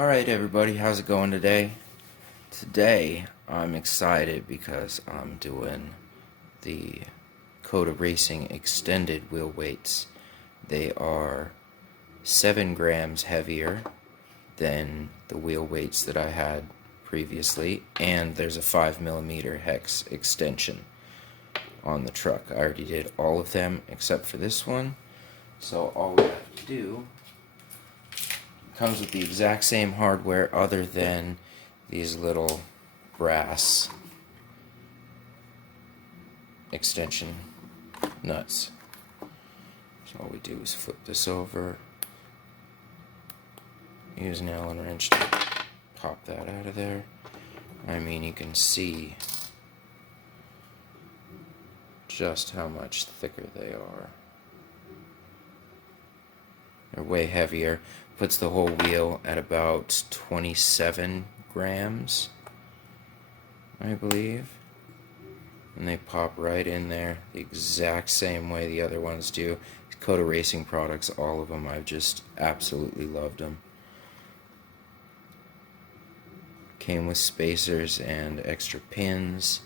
Alright everybody, how's it going today? Today I'm excited because I'm doing the Coda Racing extended wheel weights. They are 7 grams heavier than the wheel weights that I had previously, and there's a 5mm hex extension on the truck. I already did all of them except for this one, so all we have to do comes with the exact same hardware other than these little brass extension nuts. So all we do is flip this over, use an Allen wrench to pop that out of there. I mean, you can see just how much thicker they are. They're way heavier. Puts the whole wheel at about 27 grams, I believe. And they pop right in there the exact same way the other ones do. Coda Racing products, all of them, I've just absolutely loved them. Came with spacers and extra pins.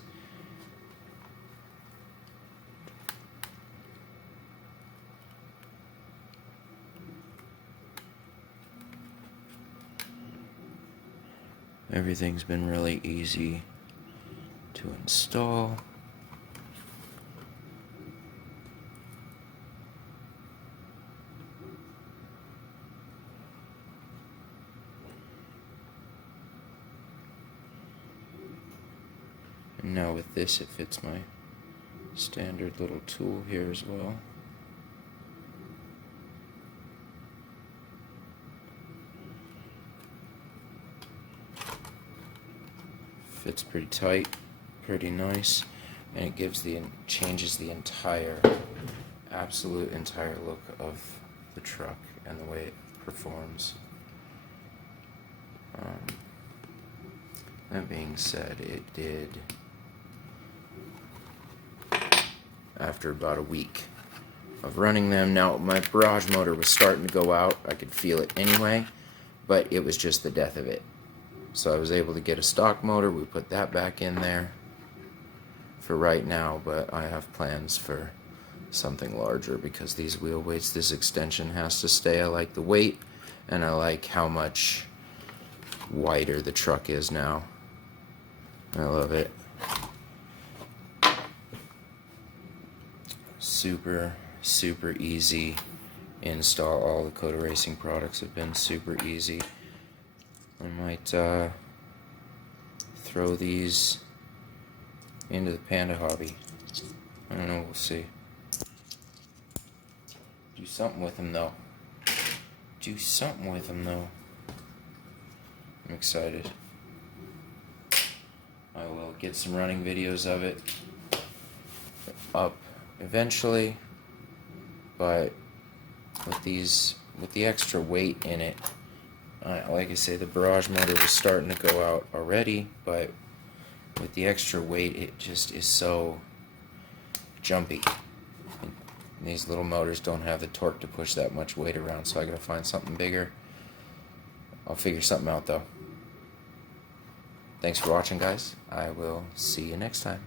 Everything's been really easy to install. And now with this, it fits my standard little tool here as well. Fits pretty tight, pretty nice, and it gives changes the entire look of the truck and the way it performs. That being said, it did, after about a week of running them. Now my barrage motor was starting to go out, I could feel it anyway, but it was just the death of it. So I was able to get a stock motor. We put that back in there for right now, but I have plans for something larger because these wheel weights, this extension has to stay. I like the weight, and I like how much wider the truck is now. I love it. Super easy install. All the Coda Racing products have been super easy. I might throw these into the Panda hobby. I don't know, we'll see. Do something with them though. I'm excited. I will get some running videos of it up eventually, but with the extra weight in it, like I say, the barrage motor was starting to go out already, but with the extra weight, it just is so jumpy. And these little motors don't have the torque to push that much weight around, so I gotta find something bigger. I'll figure something out though. Thanks for watching, guys. I will see you next time.